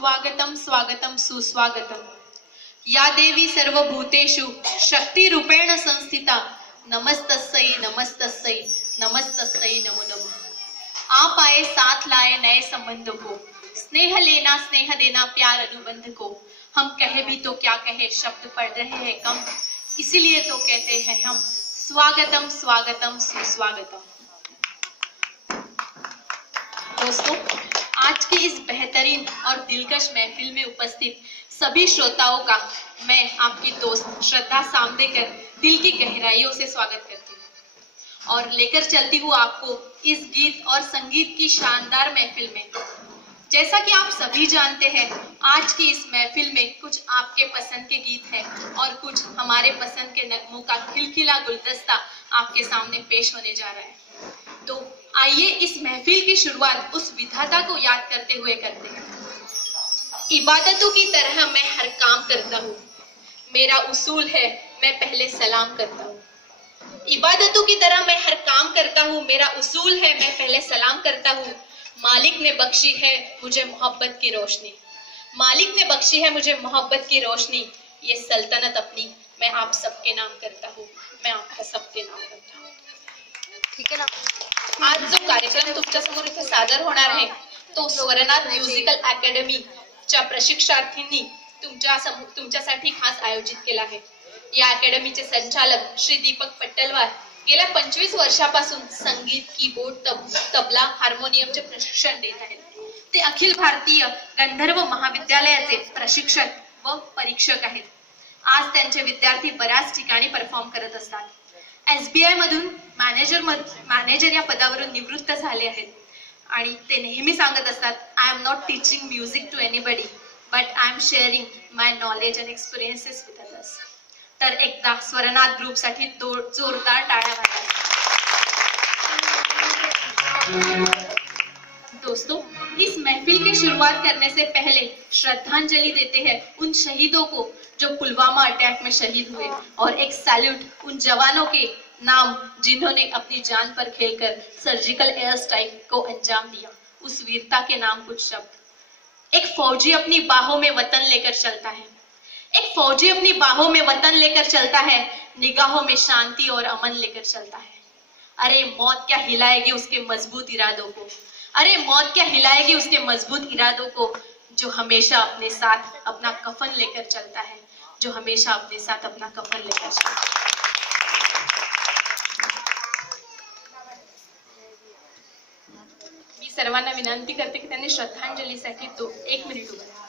स्वागतम स्वागतम सुस्वागतम। या देवी सर्वभूतेषु शक्तिरूपेण संस्थिता नमस्तस्यै नमस्तस्यै नमस्तस्यै नमो नमः। आप आए साथ लाए नए संबंध को, स्नेह लेना स्नेह देना प्यार अनुबंध को। हम कहे भी तो क्या कहे, शब्द पढ़ रहे हैं कम, इसीलिए तो कहते हैं हम स्वागतम स्वागतम सुस्वागतम। दोस्तों, आज की इस बेहतरीन और दिलकश महफिल में उपस्थित सभी श्रोताओं का मैं आपकी दोस्त श्रद्धा सामदेकर दिल की गहराइयों से स्वागत करती हूँ और लेकर चलती हूँ आपको इस गीत और संगीत की शानदार महफिल में। जैसा कि आप सभी जानते हैं, आज की इस महफिल में कुछ आपके पसंद के गीत हैं और कुछ हमारे पसंद के नगमों का खिलखिला गुलदस्ता आपके सामने पेश होने जा रहा है। तो आइए इस महफिल की शुरुआत उस विधाता को याद करते हुए करते हैं। इबादतों की तरह मैं हर काम करता हूँ, मेरा उसूल है मैं पहले सलाम करता हूँ। इबादतों की तरह मैं हर काम करता हूँ, मेरा उसूल है मैं पहले सलाम करता हूँ। मालिक ने बख्शी है मुझे मोहब्बत की रोशनी, मालिक ने बख्शी है मुझे मोहब्बत की रोशनी। ये सल्तनत अपनी मैं आप सबके नाम करता हूँ, मैं आपका सबके नाम करता हूँ। ठीक है ना। आज जो कार्यक्रम तुमच्या समोर इथे सादर होणार आहे तो स्वरनाथ म्युझिकल अकॅडमीच्या प्रशिक्षणार्थींनी तुमच्यासाठी खास आयोजित केला आहे। या अकॅडमीचे संचालक श्री दीपक पट्टलवार गेल्या 25 वर्षापासून संगीत, कीबोर्ड, तबला, हार्मोनियमचे प्रशिक्षण देत आहेत। ते अखिल भारतीय गंधर्व महाविद्यालयाचे प्रशिक्षक व परीक्षक आहेत। आज त्यांचे विद्यार्थी बऱ्याच ठिकाणी परफॉर्म करत असतात। SBI मधून मॅनेजर या पदावरून निवृत्त झाले आहेत आणि ते नेहमी सांगत असतात, I am not teaching music to anybody but I am sharing my knowledge and experiences with others. तर एकदा स्वरनाथ ग्रुप साठी जोरदार टाळ्या वाजवा। दोस्तों, इस महफिल की शुरुआत करने से पहले श्रद्धांजलि देते हैं उन शहीदों को जो पुलवामा अटैक में शहीद हुए और एक सैल्यूट उन जवानों के नाम जिन्होंने अपनी जान पर खेलकर सर्जिकल एयर स्ट्राइक को अंजाम दिया। उस वीरता के नाम कुछ शब्द। एक फौजी अपनी बाहों में वतन लेकर चलता है, एक फौजी अपनी बाहों में वतन लेकर चलता है, निगाहों में शांति और अमन लेकर चलता है। अरे मौत क्या हिलाएगी उसके मजबूत इरादों को, अरे मौत क्या हिलाएगी उसके मजबूत इरादों को, जो हमेशा अपने साथ अपना कफन लेकर चलता है, जो हमेशा अपने साथ अपना कफन लेकर चलता है। मी सर्वांना विनंती करते की त्यांनी श्रद्धांजलीसाठी 1 मिनिट उभं राहा।